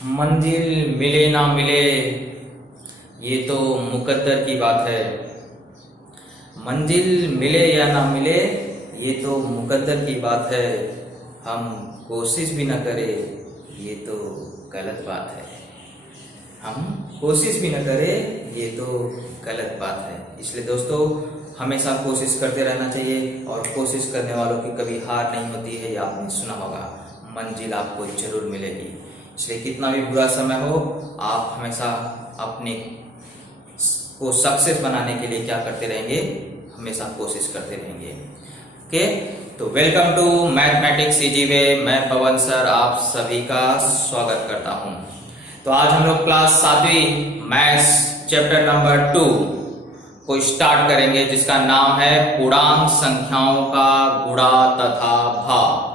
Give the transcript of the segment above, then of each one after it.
मंजिल मिले ना मिले ये तो मुकद्दर की बात है। मंजिल मिले या ना मिले ये तो मुकद्दर की बात है। हम कोशिश भी न करें ये तो गलत बात है। हम कोशिश भी न करें ये तो गलत बात है। इसलिए दोस्तों हमेशा कोशिश करते रहना चाहिए और कोशिश करने वालों की कभी हार नहीं होती है। ये आपने सुना होगा, मंजिल आपको जरूर मिलेगी। इसलिए कितना भी बुरा समय हो, आप हमेशा अपने को सक्सेस बनाने के लिए क्या करते रहेंगे, हमेशा कोशिश करते रहेंगे। ओके, तो welcome to mathematics easy way. मैं पवन सर आप सभी का स्वागत करता हूं। तो आज हम लोग क्लास 7वीं मैथ्स चैप्टर नंबर 2 को स्टार्ट करेंगे, जिसका नाम है पूर्णांक संख्याओं का गुणा तथा भाग।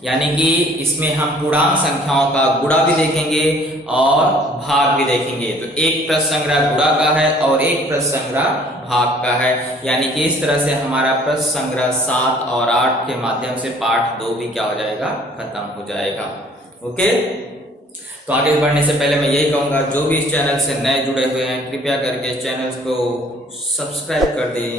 यानी कि इसमें हम पूर्णांक संख्याओं का गुणा भी देखेंगे और भाग भी देखेंगे। तो एक प्रश्न संग्रह गुणा का है और एक प्रश्न संग्रह भाग का है। यानी कि इस तरह से हमारा प्रश्न संग्रह 7 और 8 के माध्यम से पाठ 2 भी क्या हो जाएगा, खत्म हो जाएगा। ओके, तो आगे बढ़ने से पहले मैं यही कहूंगा, जो भी इस चैनल से नए जुड़े हुए हैं कृपया करके चैनल को सब्सक्राइब कर दें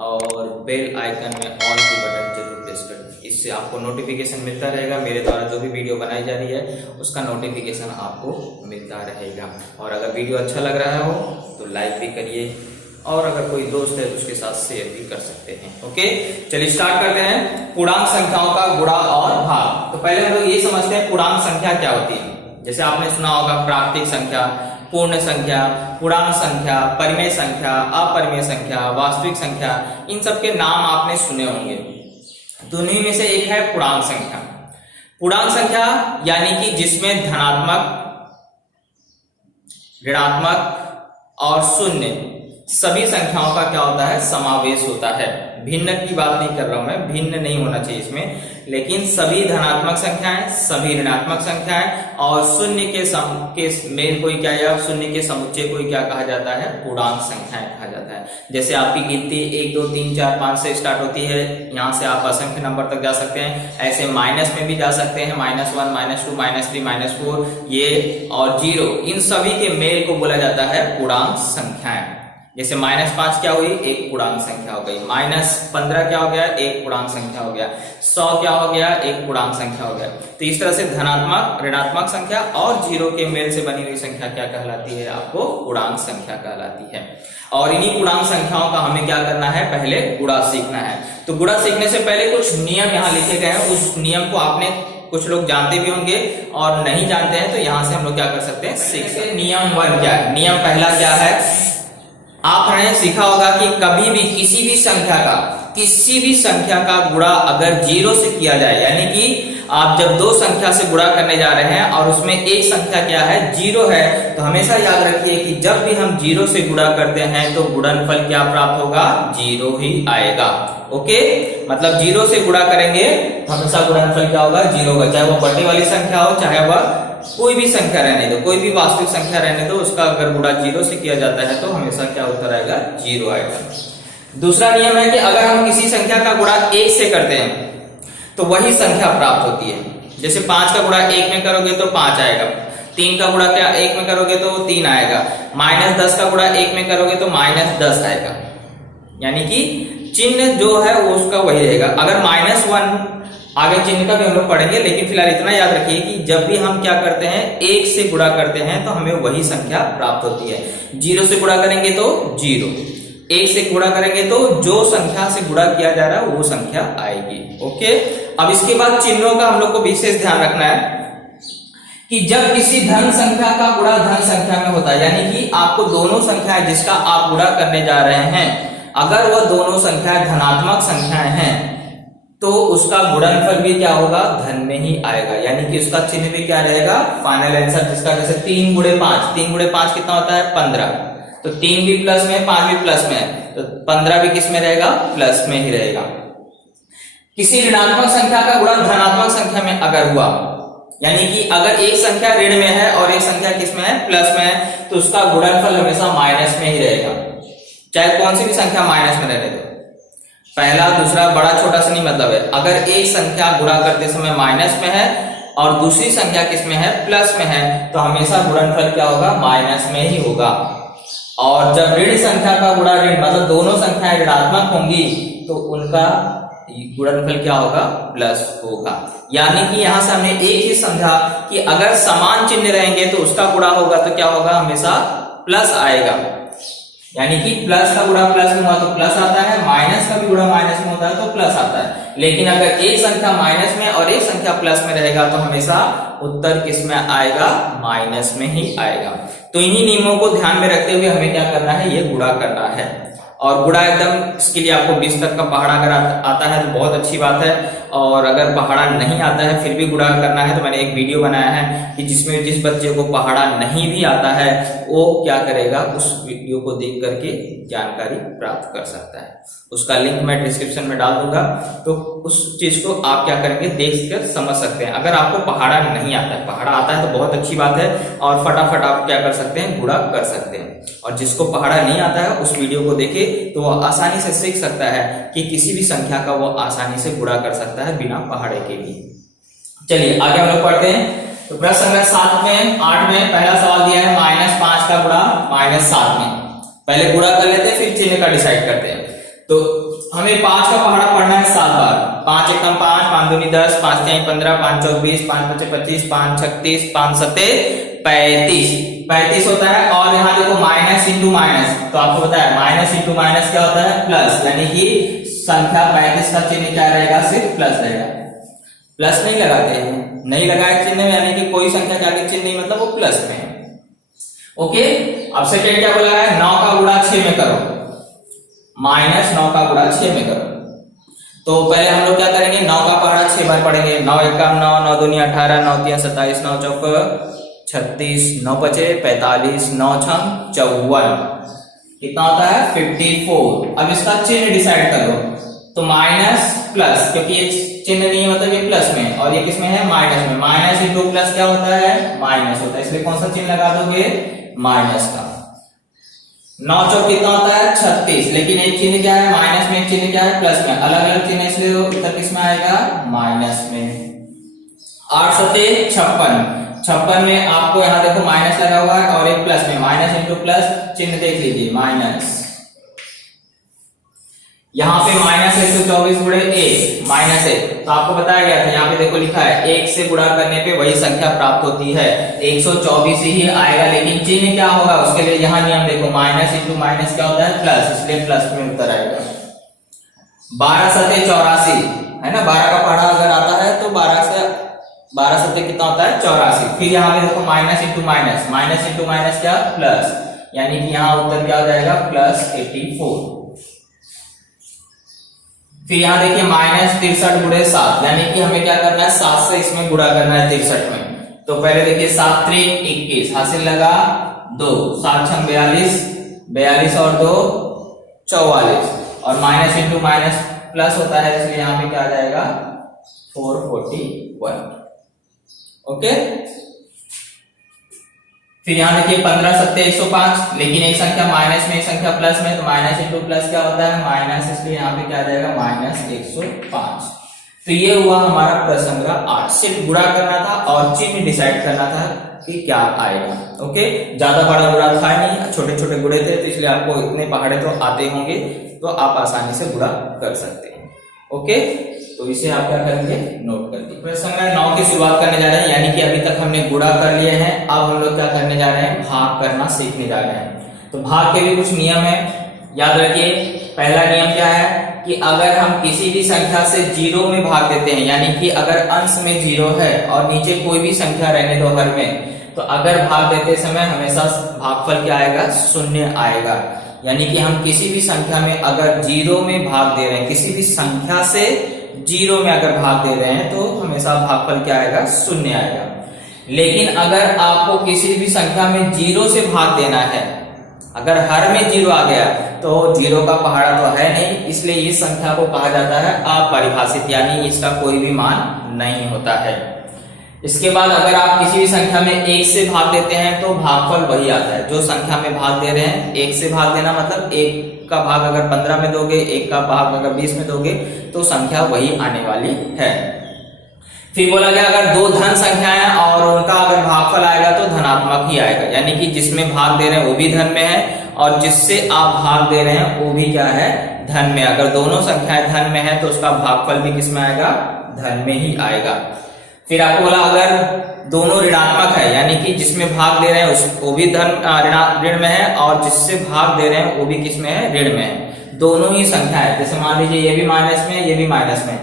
और बेल आइकन में ऑल की बटन जरूर प्रेस कर दें। इससे आपको नोटिफिकेशन मिलता रहेगा। मेरे द्वारा जो भी वीडियो बनाई जा रही है उसका नोटिफिकेशन आपको मिलता रहेगा। और अगर वीडियो अच्छा लग रहा हो तो लाइक भी करिए और अगर कोई दोस्त है तो उसके साथ शेयर भी कर सकते हैं। ओके, चलिए स्टार्ट करते हैं पूर्णांक संख्याओं का गुणा और भाग। तो पहले हम लोग ये समझते हैं पूर्णांक संख्या क्या होती है। जैसे आपने सुना होगा प्राकृतिक संख्या, पूर्ण संख्या, पूर्णांक संख्या, परिमेय संख्या, अपरिमेय संख्या, वास्तविक संख्या, इन सब के नाम आपने सुने होंगे। तो इन्हीं में से एक है पूर्णांक संख्या। पूर्णांक संख्या यानी कि जिसमें धनात्मक, ऋणात्मक और शून्य सभी संख्याओं का क्या होता है, समावेश होता है। भिन्न की बात नहीं कर रहा हूं मैं, भिन्न नहीं होना चाहिए इसमें, लेकिन सभी धनात्मक संख्याएं, सभी ऋणात्मक संख्याएं और शून्य के मेल को क्या, या शून्य के समुच्चय को क्या कहा जाता है, पूर्णांक संख्याएं कहा जाता है। जैसे आपकी गिनती 1 2 3 4 5 से स्टार्ट होती है, यहाँ से आप असंख्य नंबर तक जा सकते हैं। ऐसे माइनस में भी जा सकते हैं, -1 -2 -3 -4 ये और 0, इन सभी के मेल को बोला जाता है पूर्णांक संख्याएं। जैसे -5 क्या हुई, एक पूर्णांक संख्या हो गई। -15 क्या हो गया, एक पूर्णांक संख्या हो गया। 100 क्या हो गया, एक पूर्णांक संख्या हो गया। तो इस तरह से धनात्मक, ऋणात्मक संख्या और 0 के मेल से बनी हुई संख्या क्या कहलाती है, आपको पूर्णांक संख्या कहलाती है। और इन्हीं पूर्णांक संख्याओं का हमें क्या करना है, पहले गुणा सीखना है। तो गुणा सीखने से पहले कुछ नियम यहाँ लिखे गए हैं। उस नियम को आपने, कुछ लोग जानते भी होंगे और नहीं जानते हैं, तो यहाँ से हम लोग क्या कर सकते हैं, सीख सकते हैं। नियम 1 क्या है, नियम पहला क्या है, आपने सीखा होगा कि कभी भी किसी भी संख्या का गुणा अगर 0 से किया जाए, यानी कि आप जब 2 संख्या से गुणा करने जा रहे हैं और उसमें एक संख्या क्या है, 0 है, तो हमेशा याद रखिए कि जब भी हम 0 से गुणा करते हैं तो गुणनफल क्या प्राप्त होगा, 0 ही आएगा। ओके, मतलब 0 से गुणा करेंगे हमेशा गुणनफल क्या होगा, 0 होगा। चाहे वो बढ़ने वाली संख्या हो, चाहे वह कोई भी संख्या रहने दो, कोई भी वास्तविक संख्या रहने दो, उसका अगर गुणा 0 से किया जाता है तो हमेशा क्या उत्तर आएगा, 0 आएगा। दूसरा नियम है कि अगर हम किसी संख्या का गुणा 1 से करते हैं तो वही संख्या प्राप्त होती है। जैसे 5 का गुणा 1 में करोगे तो 5 आएगा, 3 का गुणा क्या 1 में करोगे तो 3 आएगा, -10 का गुणा 1 में करोगे तो -10 आएगा। यानी कि चिन्ह जो है वो उसका वही रहेगा। अगर -1, आगे चिन्ह का भी हम लोग पढ़ेंगे, लेकिन फिलहाल इतना याद रखिए कि जब भी हम क्या करते हैं, 1 से गुणा करते हैं तो हमें वही संख्या प्राप्त होती है। 0 से गुणा करेंगे तो 0, 1 से गुणा करेंगे तो जो संख्या से गुणा किया जा रहा है वो संख्या आएगी। ओके, अब इसके बाद चिन्हों का हम लोग को विशेष ध्यान रखना है कि जब किसी धन संख्या का गुणा धन संख्या में होता है, यानी कि आपको दोनों संख्याएं जिसका आप गुणा करने जा रहे हैं, अगर वह दोनों संख्याएं धनात्मक संख्याएं हैं तो उसका गुणनफल भी क्या होगा, धन में ही आएगा। यानी कि उसका चिन्ह भी क्या रहेगा, फाइनल आंसर जिसका, जैसे 3 गुणे 5 कितना होता है, 15। तो 3 भी प्लस में, 5 भी प्लस में है, तो 15 भी किस में रहेगा, प्लस में ही रहेगा। किसी ऋणात्मक संख्या का गुणा धनात्मक संख्या में अगर हुआ, यानी कि अगर एक संख्या ऋण में है और एक संख्या किस में है, प्लस में है, तो उसका गुणनफल हमेशा माइनस में ही रहेगा। चाहे कौन सी भी संख्या माइनस में रहने दो, पहला दूसरा बड़ा छोटा से नहीं मतलब है। अगर एक संख्या गुणा करते समय माइनस में है और दूसरी संख्या किसमें है, प्लस में है, तो हमेशा गुणनफल क्या होगा, माइनस में ही होगा। और जब ऋण संख्या का गुणा ऋण मतलब दोनों संख्याएं ऋणात्मक होंगी तो उनका गुणनफल क्या होगा, प्लस होगा। यानी कि यहां से हमने एक ही समझा कि अगर समान चिन्ह रहेंगे तो उसका गुणा होगा तो क्या होगा, हमेशा प्लस आएगा। यानी कि प्लस का गुणा प्लस में हुआ तो प्लस आता है, माइनस का भी गुणा माइनस में होता है तो प्लस आता है। लेकिन अगर एक संख्या माइनस में और एक संख्या प्लस में रहेगा तो हमेशा उत्तर किस में आएगा, माइनस में ही आएगा। तो इन्हीं नियमों को ध्यान में रखते हुए हमें क्या करना है, ये गुणा करना है। और गुणा एकदम, इसके लिए आपको 20 तक का पहाड़ा अगर आता है तो बहुत अच्छी बात है, और अगर पहाड़ा नहीं आता है फिर भी गुणा करना है तो मैंने एक वीडियो बनाया है कि जिसमें जिस बच्चे को पहाड़ा नहीं भी आता है वो क्या करेगा, उस वीडियो को देख करके जानकारी प्राप्त कर सकता है। उसका लिंक मैं डिस्क्रिप्शन में डाल दूंगा, तो उस चीज को आप क्या करेंगे, देख कर समझ सकते हैं। अगर आपको पहाड़ा नहीं आता है, पहाड़ा आता है तो बहुत अच्छी बात है और फटाफट आप क्या कर सकते हैं, गुणा कर सकते हैं। और जिसको पहाड़ा नहीं आता है उस वीडियो को देखे तो वो आसानी से सीख सकता है कि किसी भी संख्या का वो आसानी से गुणा कर सकता है बिना पहाड़े के लिए। चलिए आगे हम लोग पढ़ते हैं। तो प्रश्न संख्या 7 में 8 में पहला सवाल दिया है -5 का गुणा -7 में। पहले गुणा कर लेते हैं फिर चिन्ह का डिसाइड करते हैं। तो हमें 5 का पहाड़ा पढ़ना है 7 बार। 5 एकम 5, 5 दूनी 10, 5 तिहाई 15, 5 चौक 20, 5 पचे 25, 5 36, 5 सत्ते 35 होता है। और यहाँ देखो माइनस इंटू माइनस, तो आपको पता है माइनस इंटू माइनस क्या होता है, प्लस। यानी कि संख्या 35 का चिन्ह क्या रहेगा, सिर्फ प्लस रहेगा। प्लस नहीं लगाते हैं, नहीं लगाए चिन्ह में, यानी कि कोई संख्या के आगे चिन्ह नहीं, मतलब वो प्लस में है। ओके, अब सेकंड क्या बोला है, 9 का गुणा 6 में करो, -9 का गुणा 6 में करो। तो पहले हम लोग क्या करेंगे, 9 का पहाड़ा 6 बार पढ़ेंगे। 9 एकम 9, 9 दूनी 18, 9 तिया 27, 9 चौक 36, 9 पचे 45, 9 छम 54, कितना होता है 54। अब इसका चिन्ह डिसाइड करो, तो माइनस प्लस, क्योंकि ये चिन्ह नहीं है मतलब ये प्लस में, और ये किसमें है, माइनस में। माइनस इंटू प्लस क्या होता है, माइनस होता है, इसलिए कौन सा चिन्ह लगा दोगे, माइनस का। 9 चौक कितना होता है 36, लेकिन एक चिन्ह क्या है माइनस में, एक चिन्ह क्या है प्लस में, अलग अलग चिन्ह, इसलिए उत्तर किसमें आएगा, माइनस में। 8 सत्ते 56 में आपको यहाँ देखो माइनस लगा हुआ है और एक प्लस में, माइनस इंटू प्लस चिन्ह देख लीजिए, माइनस। यहाँ पे -124 गुणे 1 -1, तो आपको बताया गया था, यहाँ पे देखो लिखा है 1 से गुणा करने पे वही संख्या प्राप्त होती है, 124 ही आएगा। लेकिन चिन्ह क्या होगा उसके लिए, यहाँ नियम देखो, माइनस इंटू माइनस क्या होता है, प्लस, इसलिए प्लस में उत्तर आएगा। 12 सत्ते 84 है ना, 12 का पहाड़ा अगर आता है तो 12 सत्ते कितना होता है 84। फिर यहाँ पे देखो minus into minus, minus into minus क्या, प्लस, यानी कि यहाँ उत्तर क्या हो जाएगा, +84। फिर यहाँ देखिए -63 गुणे 7, यानी कि हमें क्या करना है, 7 से इसमें गुणा करना है 63 में। तो पहले देखिए 7 3 21, हासिल लगा 2, 7 6 42, 42 और 2 44, और माइनस इंटू माइनस प्लस होता है, इसलिए यहाँ पे क्या आ जाएगा 441। ओके, फिर यहाँ देखिए 15 सत्ते 105, लेकिन एक संख्या माइनस में एक संख्या प्लस में, तो माइनस इंटू प्लस क्या होता है, माइनस, इसलिए यहाँ पे क्या आ जाएगा -105। तो ये हुआ हमारा प्रश्न संख्या 8। सिर्फ गुणा करना था और चिन्ह डिसाइड करना था कि क्या आएगा। ओके, ज्यादा बड़ा गुणा था नहीं, छोटे छोटे गुणे थे, तो इसलिए आपको इतने पहाड़े तो आते होंगे, तो आप आसानी से गुणा कर सकते हैं। ओके, तो इसे आप क्या करेंगे, नोट कर लीजिए। प्रश्न संख्या 9 की शुरुआत करने जा रहे हैं, यानी कि अभी तक हमने गुणा कर लिए हैं, अब हम लोग क्या करने जा रहे हैं, भाग करना सीखने जा रहे हैं। तो भाग के भी कुछ नियम है, याद रखिए। पहला नियम क्या है कि अगर हम किसी भी संख्या से 0 में भाग देते हैं, यानी कि अगर अंश में 0 है और नीचे कोई भी संख्या रहने दो हर में, तो अगर भाग देते समय हमेशा भागफल क्या आएगा, 0 आएगा। यानी कि हम किसी भी संख्या में अगर 0 में भाग दे रहे हैं, किसी भी संख्या से 0 में अगर भाग दे रहे हैं तो हमेशा भागफल क्या आएगा, 0 आएगा। लेकिन अगर आपको किसी भी संख्या में 0 से भाग देना है, अगर हर में 0 आ गया तो 0 का पहाड़ा तो है नहीं, इसलिए इस संख्या को कहा जाता है अपरिभाषित, यानी इसका कोई भी मान नहीं होता है। इसके बाद अगर आप किसी भी संख्या में 1 से भाग देते हैं तो भागफल वही आता है, जो संख्या में भाग दे रहे हैं। 1 से भाग देना मतलब 1 का भाग अगर 15 में दोगे, 1 का भाग अगर 20 में दोगे, तो संख्या वही आने वाली है। फिर बोला गया अगर दो धन संख्याएं और उनका अगर भागफल आएगा तो धनात्मक ही आएगा, यानी कि जिसमें भाग दे रहे हैं वो भी धन में है और जिससे आप भाग दे रहे हैं वो भी क्या है, धन में। अगर दोनों संख्याएं धन में है तो उसका भागफल भी किस में आएगा, धन में ही आएगा। फिर आपको बोला अगर दोनों ऋणात्मक है, यानी कि जिसमें भाग दे रहे हैं वो भी धन ऋण में है और जिससे भाग दे रहे हैं वो भी किस में है, ऋण में है। दोनों ही संख्या है, जैसे मान लीजिए ये भी माइनस में है ये भी माइनस में है,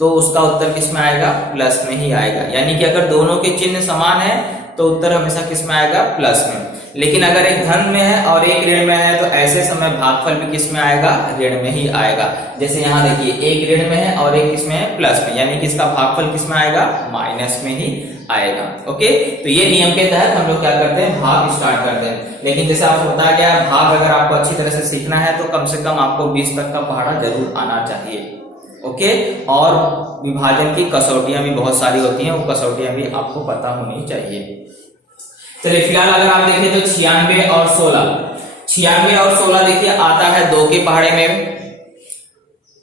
तो उसका उत्तर किस में आएगा, प्लस में ही आएगा। यानी कि अगर दोनों के चिन्ह समान है तो उत्तर हमेशा किस में आएगा, प्लस में। लेकिन अगर एक धन में है और एक ऋण में है तो ऐसे समय भागफल भी किस में आएगा, ऋण में ही आएगा। जैसे यहाँ देखिए एक ऋण में है और एक किस में है, प्लस में, यानी कि इसका भागफल किस में आएगा, माइनस में ही आएगा। ओके, तो ये नियम के तहत हम लोग क्या करते हैं, भाग स्टार्ट करते हैं। लेकिन जैसे आपको बताया गया भाग अगर आपको अच्छी तरह से सीखना है तो कम से कम आपको 20 तक का पहाड़ा जरूर आना चाहिए। ओके, और विभाजन की कसौटियां भी बहुत सारी होती हैं, वो कसौटियां भी आपको पता होनी चाहिए। चलिए फिलहाल अगर आप देखें तो 96 और 16, 96 और 16 देखिए आता है 2 के पहाड़े में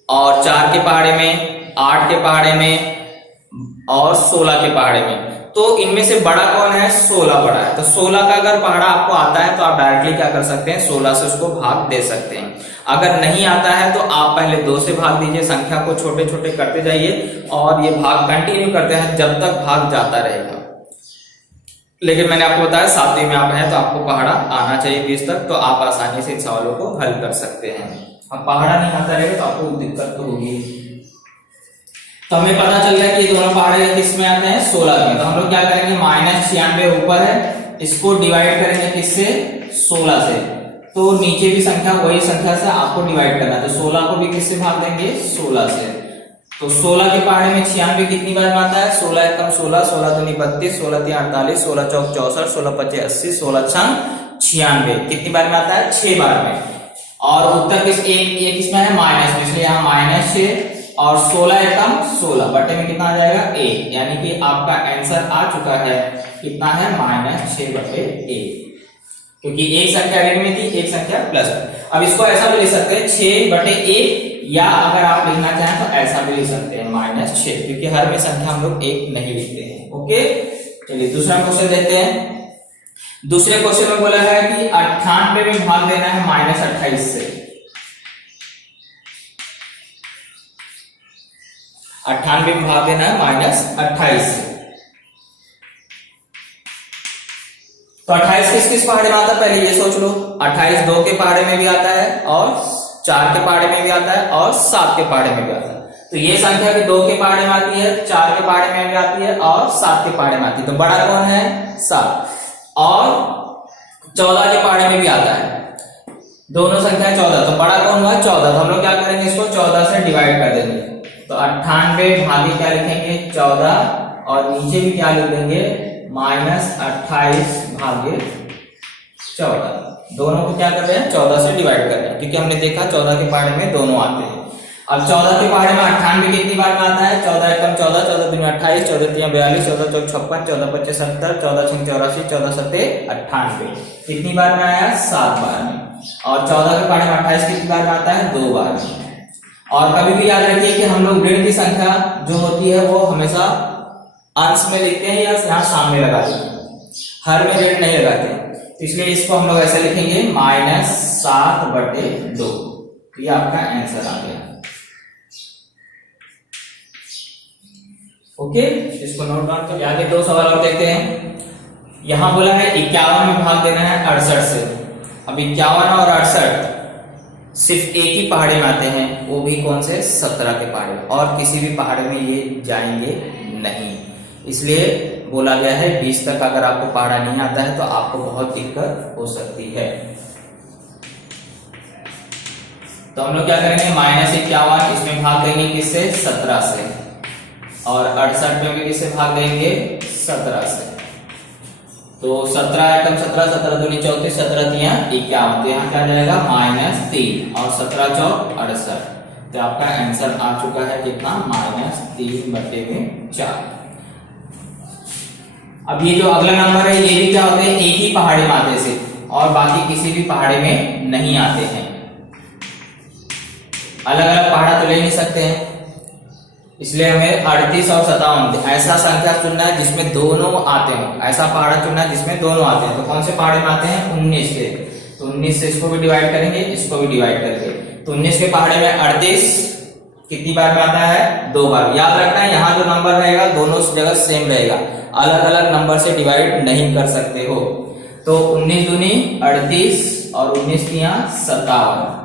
और 4 के पहाड़े में, 8 के पहाड़े में और 16 के पहाड़े में। तो इनमें से बड़ा कौन है, 16 बड़ा है। तो 16 का अगर पहाड़ा आपको आता है तो आप डायरेक्टली क्या कर सकते हैं, 16 से उसको भाग दे सकते हैं। अगर नहीं आता है तो आप पहले 2 से भाग दीजिए, संख्या को छोटे छोटे करते जाइए और ये भाग कंटिन्यू करते हैं जब तक भाग जाता रहेगा। लेकिन मैंने आपको बताया 7वीं में आप हैं तो आपको पहाड़ा आना चाहिए 20 तक, तो आप आसानी से इन सवालों को हल कर सकते हैं। अब पहाड़ा नहीं आता रहेगा तो आपको दिक्कत तो होगी। तो हमें पता चल गया कि ये दोनों पहाड़े किस में आते हैं, 16 में। तो हम लोग क्या करेंगे, -96 ऊपर है, इसको डिवाइड करेंगे किससे, 16 से। तो नीचे भी संख्या वही संख्या से आपको डिवाइड करना है, तो 16 को भी किससे भाग देंगे, 16 से। तो 16 के पहाड़े में 96 कितनी बार में आता है, 16 एकम 16, 16 दूनी 32, 16 तीन 48, 16 चौक 64, 16 पचे 80, 16 छंग 96 कितनी बार में आता है, 6 बार में। और उत्तर किस एक इसमें है माइनस में, इसलिए यहाँ -6 और 16 एकम 16 बटे में कितना आ जाएगा, 1, यानी कि आपका आंसर आ चुका है कितना है, -6 बटे 1, क्योंकि एक संख्या ऋण में थी एक संख्या प्लस में। अब इसको ऐसा भी लिख सकते हैं 6 बटे 1, या अगर आप लिखना चाहें तो ऐसा भी लिख सकते हैं -6, क्योंकि हर में संख्या हम लोग 1 नहीं लिखते हैं। ओके, चलिए दूसरा क्वेश्चन देखते हैं। दूसरे क्वेश्चन में बोला है कि 98 में भाग देना है -28 से। 98 में भाग देना है -28 से। तो 28 किस किस पहाड़े में आता है, पहले ये सोच लो। 28 2 के पहाड़े में भी आता है और 4 के पहाड़े में भी आता है और 7 के पहाड़े में भी आता है। तो ये संख्या भी 2 के पहाड़े में आती है, 4 के पहाड़े में भी आती है और 7 के पहाड़े में आती है। तो बड़ा कौन है, 7। और 14 के पहाड़े में भी आता है, दोनों संख्या 14, तो बड़ा कौन हुआ, 14। तो हम लोग क्या करेंगे, इसको 14 से डिवाइड कर देंगे। तो 98 भागे क्या लिखेंगे, 14, और नीचे भी क्या लिख देंगे, -28 भागे 14। दोनों को क्या कर रहे हैं, 14 से डिवाइड कर रहे हैं, क्योंकि हमने देखा 14 के पहाड़े में दोनों आते हैं। अब 14 के पहाड़े में 98 कितनी बार में आता है, 14 एकम 14, 14 दूनी 28, 14 तीन 42, 14 चौक 56, 14 पचे 70, 14 छंग 84, 14 सत्ते 98 कितनी बार में आया, 7 बार में। और 14 के पहाड़े में 28 कितनी बार में आता है, 2 बार में। और कभी भी याद रखिए कि हम लोग ऋण की संख्या जो होती है वो हमेशा अंश में लिखते हैं या यहाँ सामने लगाते हैं, हर में ऋण नहीं लगाते हैं। इसलिए इसको हम लोग ऐसे लिखेंगे -7 बटे 2। ये आपका आंसर आ गया। ओके, इसको नोट डाउन कर। आगे 2 सवाल और देखते हैं। यहां बोला है 51 में भाग देना है 68 से। अब 51 और 68 सिर्फ एक ही पहाड़े में आते हैं, वो भी कौन से, 17 के पहाड़े, और किसी भी पहाड़े में ये जाएंगे नहीं। इसलिए बोला गया है 20 तक अगर आपको पहाड़ा नहीं आता है तो आपको बहुत दिक्कत हो सकती है। तो हम लोग क्या करेंगे, -51 इसमें भाग देंगे किससे, 17 से, और 68 में भी किससे भाग देंगे, 17 से। तो 17 एकम 17, 17 दूनी 34, 17 तिया 51, तो यहाँ क्या जाएगा, -3, और 17 चौक 68। तो आपका आंसर आ चुका है कितना, -3 बटे में 4। अब ये जो अगला नंबर है ये भी क्या होते हैं, एक ही पहाड़ी में आते से, और बाकी किसी भी पहाड़ी में नहीं आते हैं। अलग अलग पहाड़ा तो ले नहीं सकते हैं, इसलिए हमें 38 और 57 ऐसा संख्या चुनना है जिसमें दोनों आते हो, ऐसा पहाड़ा चुनना है जिसमें दोनों आते हैं। तो कौन से पहाड़े में आते हैं? 19 के। तो 19 से इसको भी डिवाइड करेंगे, इसको भी डिवाइड करके। तो 19 के पहाड़े में 38 कितनी बार में आता है? 2 बार। याद रखना है यहाँ जो नंबर रहेगा दोनों जगह सेम रहेगा, अलग अलग नंबर से डिवाइड नहीं कर सकते हो। तो 19 दूनी 38 और 19 की यहाँ 57।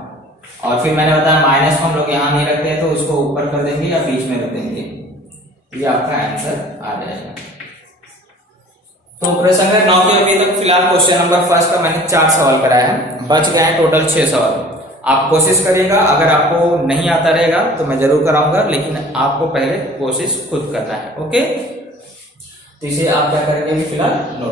और फिर मैंने बताया माइनस को हम लोग यहाँ नहीं रखते हैं तो उसको ऊपर कर देंगे या बीच में रख देंगे, ये आपका आंसर आ जाएगा। तो प्रश्न संख्या 9 के अभी तक फिलहाल क्वेश्चन नंबर फर्स्ट का मैंने 4 सवाल कराया है, बच गए हैं टोटल 6 सवाल। आप कोशिश करिएगा, अगर आपको नहीं आता रहेगा तो मैं जरूर कराऊंगा, लेकिन आपको पहले कोशिश खुद करना है। ओके, तो इसे आप क्या करेंगे फिलहाल नोट